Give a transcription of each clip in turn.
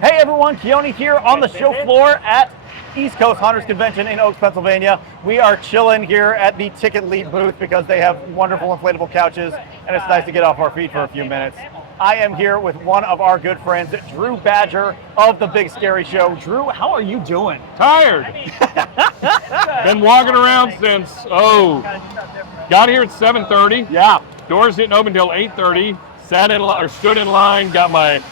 Hey everyone, Keoni here on the show floor at East Coast Hunters Convention in Oaks, Pennsylvania. We are chilling here at the Ticket Lead booth because they have wonderful inflatable couches and it's nice to get off our feet for a few minutes. I am here with one of our good friends, Drew Badger of the Big Scary Show. Drew, how are you doing? Tired. Been walking around since, got here at 7:30. Yeah. Doors didn't open until 8:30. Stood in line, got my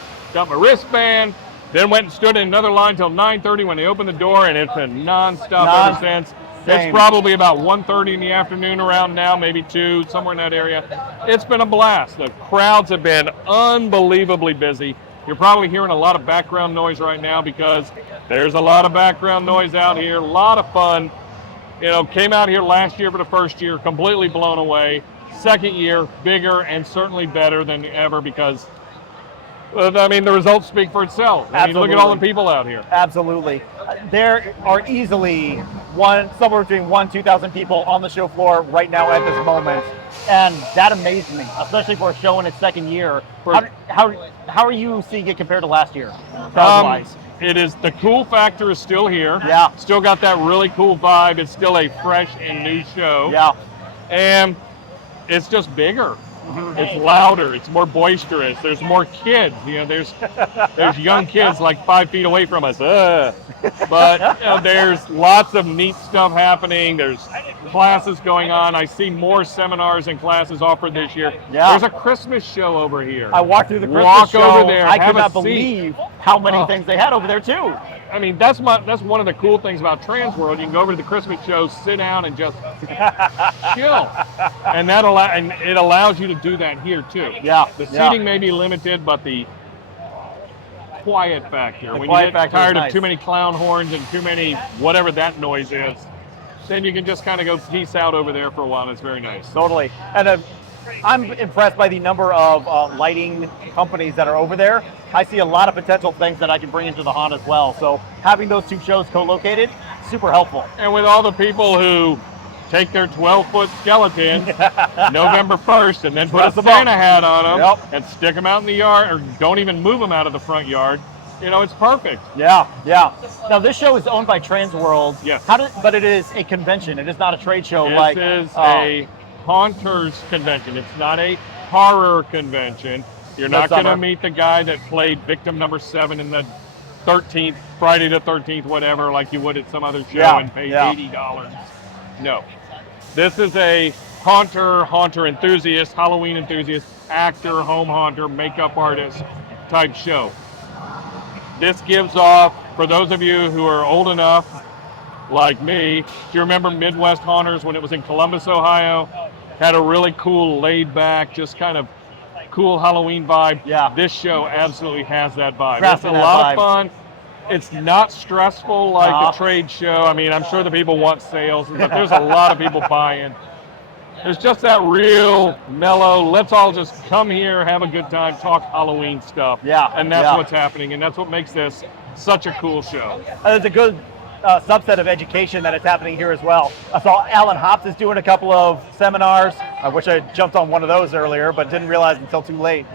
wristband, then went and stood in another line until 9:30 when they opened the door, and it's been nonstop ever since. Same. It's probably about 1:30 in the afternoon around now, maybe 2, somewhere in that area. It's been a blast. The crowds have been unbelievably busy. You're probably hearing a lot of background noise right now because there's a lot of background noise out here, a lot of fun. You know, came out here last year for the first year, completely blown away. Second year, bigger and certainly better than ever because, I mean, the results speak for itself. I mean, look at all the people out here. Absolutely. There are easily somewhere between 2,000 people on the show floor right now at this moment. And that amazed me, especially for a show in its second year. How are you seeing it compared to last year, crowd-wise? It is, the cool factor is still here. Yeah. Still got that really cool vibe. It's still a fresh and new show. Yeah. And it's just bigger. Mm-hmm. It's louder. It's more boisterous. There's more kids. You know, there's young kids like 5 feet away from us. But you know, there's lots of neat stuff happening. There's classes going on. I see more seminars and classes offered this year. Yeah. There's a Christmas show over here. I walked through the Christmas show. Over there. I could not believe how many things they had over there too. I mean, that's one of the cool things about Transworld. You can go over to the Christmas show, sit down, and just chill, and it allows you to do that here too. Yeah. The seating may be limited, but the quiet factor. When you get tired of too many clown horns and too many whatever that noise is, then you can just kind of go peace out over there for a while. It's very nice. Totally. And I'm impressed by the number of lighting companies that are over there. I see a lot of potential things that I can bring into the haunt as well. So having those two shows co-located, super helpful. And with all the people who take their 12-foot skeleton November 1st and then put a Santa hat on them and stick them out in the yard, or don't even move them out of the front yard, you know, it's perfect. Yeah, yeah. Now this show is owned by Transworld. Yes. But it is a convention. It is not a trade show. This is a Haunters convention. It's not a horror convention. You're not going to meet the guy that played victim number 7 in the 13th, Friday the 13th, whatever, like you would at some other show and pay $80. No. This is a haunter enthusiast, Halloween enthusiast, actor, home haunter, makeup artist type show. This gives off, for those of you who are old enough, like me, do you remember Midwest Haunters when it was in Columbus, Ohio? Had a really cool, laid-back, just kind of cool Halloween vibe. Yeah. This show absolutely has that vibe. It's a lot of fun. It's not stressful like the trade show. I mean, I'm sure the people want sales, but there's a lot of people buying. There's just that real mellow, let's all just come here, have a good time, talk Halloween stuff. Yeah. And that's what's happening, and that's what makes this such a cool show. There's a good subset of education that is happening here as well. I saw Alan Hops is doing a couple of seminars. I wish I jumped on one of those earlier, but didn't realize until too late.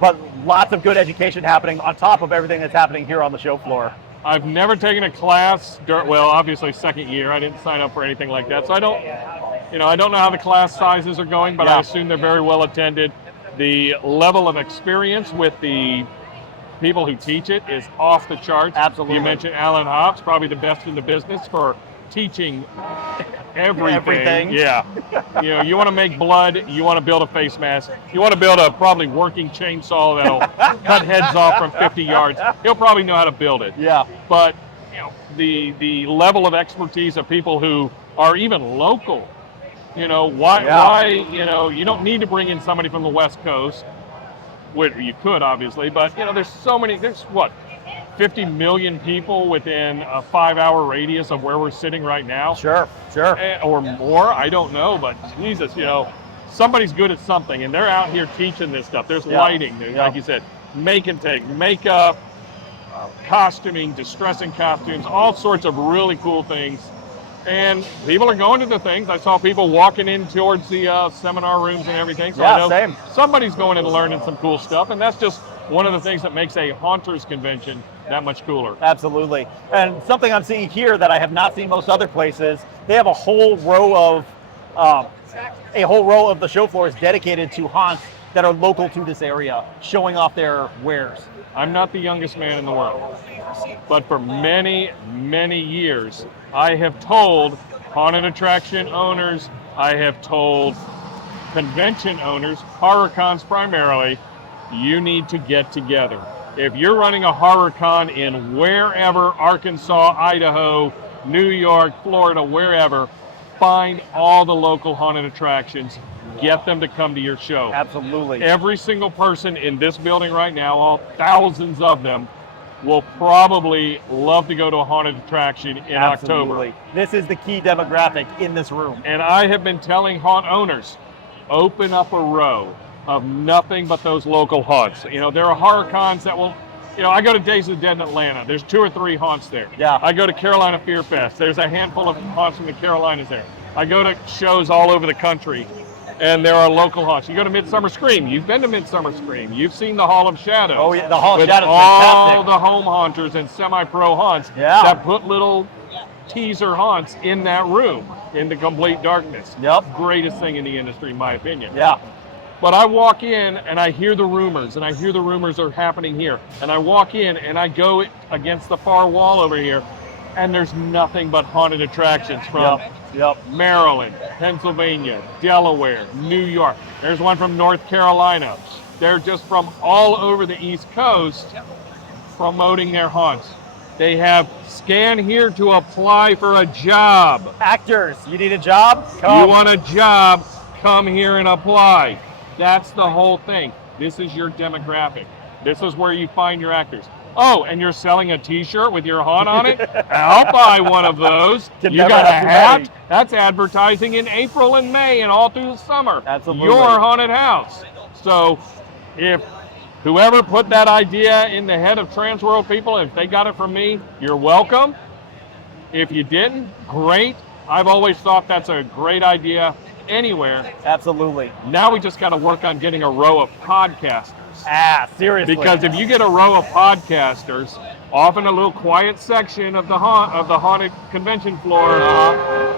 But lots of good education happening on top of everything that's happening here on the show floor. I've never taken a class, obviously second year. I didn't sign up for anything like that. So I don't know how the class sizes are going, but I assume they're very well attended. The level of experience with the people who teach it is off the charts. Absolutely. You mentioned Alan Hops, probably the best in the business for teaching everything. Yeah. You know, you want to make blood, you want to build a face mask, you want to build a probably working chainsaw that'll cut heads off from 50 yards. He'll probably know how to build it. Yeah. But you know, the level of expertise of people who are even local. You know, why you know, you don't need to bring in somebody from the West Coast. You could, obviously, but you know, there's 50 million people within a 5-hour radius of where we're sitting right now. Sure. Or more, I don't know, but Jesus, you know, somebody's good at something, and they're out here teaching this stuff. There's lighting, like you said, make and take, makeup, costuming, distressing costumes, all sorts of really cool things. And people are going to the things. I saw people walking in towards the seminar rooms and everything. So I know same. somebody's going and learning some cool stuff, and that's just one of the things that makes a haunters convention that much cooler. Absolutely. And something I'm seeing here that I have not seen most other places, they have a whole row of the show floors dedicated to haunts that are local to this area, showing off their wares. I'm not the youngest man in the world, but for many, many years, I have told haunted attraction owners, I have told convention owners, horror cons primarily, you need to get together. If you're running a horror con in wherever, Arkansas, Idaho, New York, Florida, wherever, find all the local haunted attractions, get them to come to your show. Absolutely. Every single person in this building right now, all thousands of them, will probably love to go to a haunted attraction in Absolutely. October. This is the key demographic in this room. And I have been telling haunt owners, open up a row of nothing but those local haunts. You know, there are horror cons that will, you know, I go to Days of the Dead in Atlanta. There's 2 or 3 haunts there. Yeah. I go to Carolina Fear Fest. There's a handful of haunts from the Carolinas there. I go to shows all over the country, and there are local haunts. You go to Midsummer Scream. You've been to Midsummer Scream. You've seen the Hall of Shadows. Oh yeah, the Hall of with Shadows is all fantastic. the home haunters and semi-pro haunts that put little teaser haunts in that room in the complete darkness. Yep. Greatest thing in the industry, in my opinion. Yeah. But I walk in and I hear the rumors, and I hear the rumors are happening here. And I walk in and I go against the far wall over here, and there's nothing but haunted attractions from Maryland, Pennsylvania, Delaware, New York. There's one from North Carolina. They're just from all over the East Coast promoting their haunts. They have scan here to apply for a job. Actors, you need a job? Come. You want a job, come here and apply. That's the whole thing. This is your demographic. This is where you find your actors. Oh, and you're selling a t-shirt with your haunt on it? I'll buy one of those. You got a hat? That's advertising in April and May and all through the summer. Absolutely. Your haunted house. So if whoever put that idea in the head of Transworld people, if they got it from me, you're welcome. If you didn't, great. I've always thought that's a great idea anywhere. Absolutely. Now we just got to work on getting a row of podcasters. Seriously. Because if you get a row of podcasters, often a little quiet section of the haunted convention floor,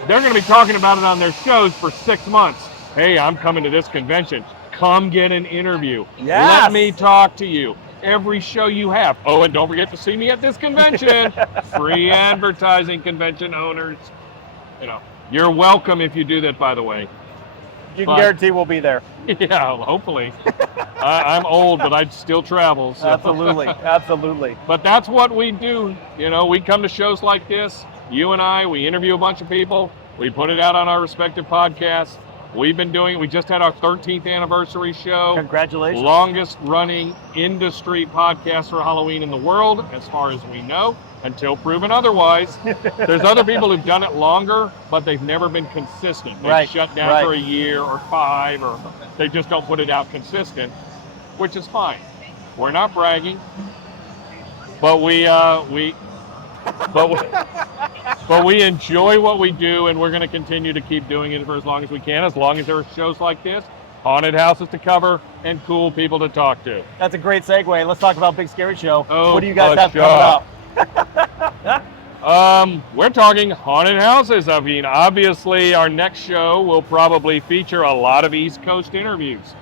they're going to be talking about it on their shows for 6 months. Hey, I'm coming to this convention. Come get an interview. Yes. Let me talk to you. Every show you have. Oh, and don't forget to see me at this convention. Free advertising, convention owners. You know, you're welcome if you do that, by the way. You can guarantee we'll be there. Yeah, hopefully. I'm old, but I still travel. So. Absolutely, absolutely. But that's what we do. You know, we come to shows like this. You and I, we interview a bunch of people. We put it out on our respective podcasts. We've been doing it. We just had our 13th anniversary show. Congratulations. Longest running industry podcast for Halloween in the world, as far as we know, until proven otherwise. There's other people who've done it longer, but they've never been consistent. They've shut down for a year or 5, or they just don't put it out consistent, which is fine. We're not bragging, but we enjoy what we do, and we're going to continue to keep doing it for as long as we can, as long as there are shows like this, haunted houses to cover, and cool people to talk to. That's a great segue. Let's talk about Big Scary Show. Oh, what do you guys have coming up? We're talking haunted houses. I mean, obviously, our next show will probably feature a lot of East Coast interviews.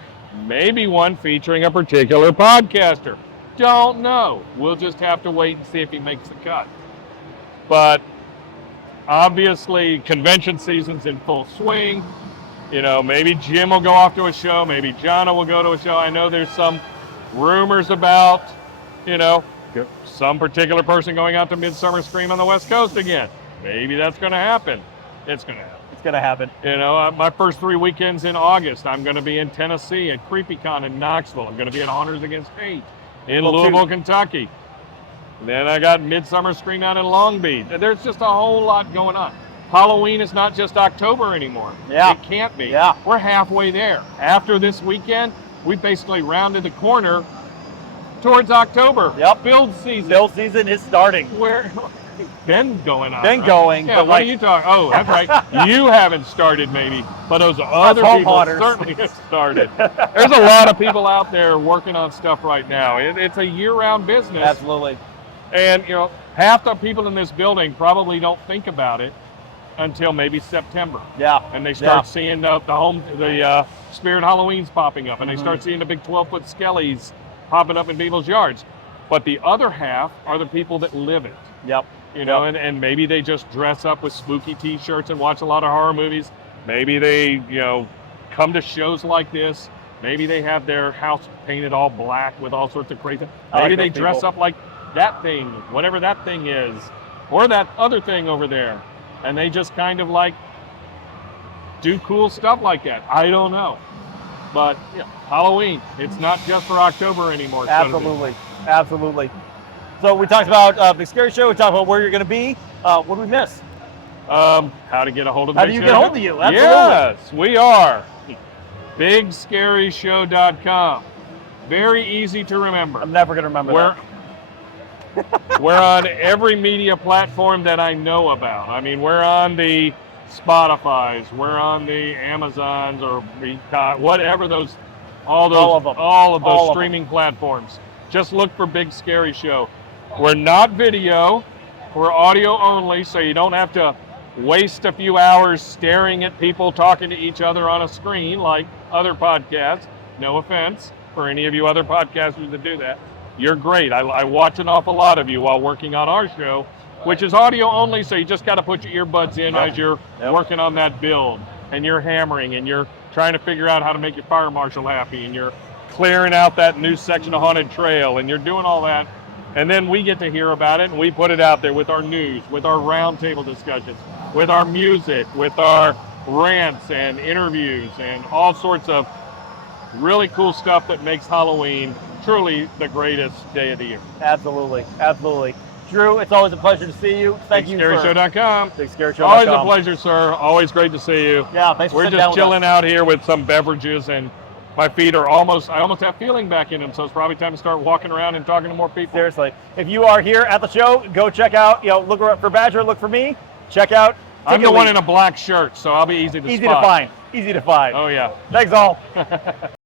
Maybe one featuring a particular podcaster. Don't know. We'll just have to wait and see if he makes the cut. But obviously, convention season's in full swing. You know, maybe Jim will go off to a show. Maybe Jonna will go to a show. I know there's some rumors about, you know, some particular person going out to Midsummer Scream on the West Coast again. Maybe that's going to happen. It's going to happen. It's going to happen. You know, my first 3 weekends in August, I'm going to be in Tennessee at CreepyCon in Knoxville. I'm going to be at Haunters Against Fate in Louisville, Kentucky. Then I got Midsummer Scream out in Long Beach. There's just a whole lot going on. Halloween is not just October anymore. Yeah. It can't be. Yeah. We're halfway there. After this weekend, we basically rounded the corner towards October. Yep. Build season. Build season is starting. been going on. Been right? going, Yeah, but what like- are you talking? Oh, that's right. You haven't started maybe, but those other home people hunters. certainly have started. There's a lot of people out there working on stuff right now. It's a year-round business. Absolutely. And, half the people in this building probably don't think about it until maybe September. Yeah. And they start seeing the Spirit Halloweens popping up, and they start seeing the big 12-foot skellies popping up in people's yards. But the other half are the people that live it. Yep. And maybe they just dress up with spooky T-shirts and watch a lot of horror movies. Maybe they, come to shows like this. Maybe they have their house painted all black with all sorts of crazy. Maybe they dress up like that thing, whatever that thing is, or that other thing over there, and they just kind of like do cool stuff like that. I don't know, but Halloween, it's not just for October anymore. Absolutely. So we talked about Big Scary Show. We talked about where you're going to be. What did we miss? How to get a hold of How do you get a hold of you? Absolutely. Yes, we are BigScaryShow.com. Very easy to remember. I'm never going to remember that. We're on every media platform that I know about. I mean, we're on the Spotify's, we're on the Amazons or whatever all of those streaming platforms. Just look for Big Scary Show. We're not video, we're audio only, so you don't have to waste a few hours staring at people talking to each other on a screen like other podcasts. No offense for any of you other podcasters that do that. You're great. I watch an awful lot of you while working on our show, which is audio only, so you just got to put your earbuds in as you're working on that build, and you're hammering, and you're trying to figure out how to make your fire marshal happy, and you're clearing out that new section of Haunted Trail, and you're doing all that. And then we get to hear about it, and we put it out there with our news, with our roundtable discussions, with our music, with our rants and interviews, and all sorts of really cool stuff that makes Halloween truly the greatest day of the year. Absolutely. Drew, it's always a pleasure to see you. Thank you. BigScaryShow.com. BigScaryShow.com. Always a pleasure, sir. Always great to see you. Yeah, thanks for We're sitting down just with chilling us. out here with some beverages, and my feet are I almost have feeling back in them, so it's probably time to start walking around and talking to more people. Seriously. If you are here at the show, go check out, look for Badger, look for me. Check out. I'm the one in a black shirt, so I'll be easy to spot. Easy to find. Oh, yeah. Thanks all.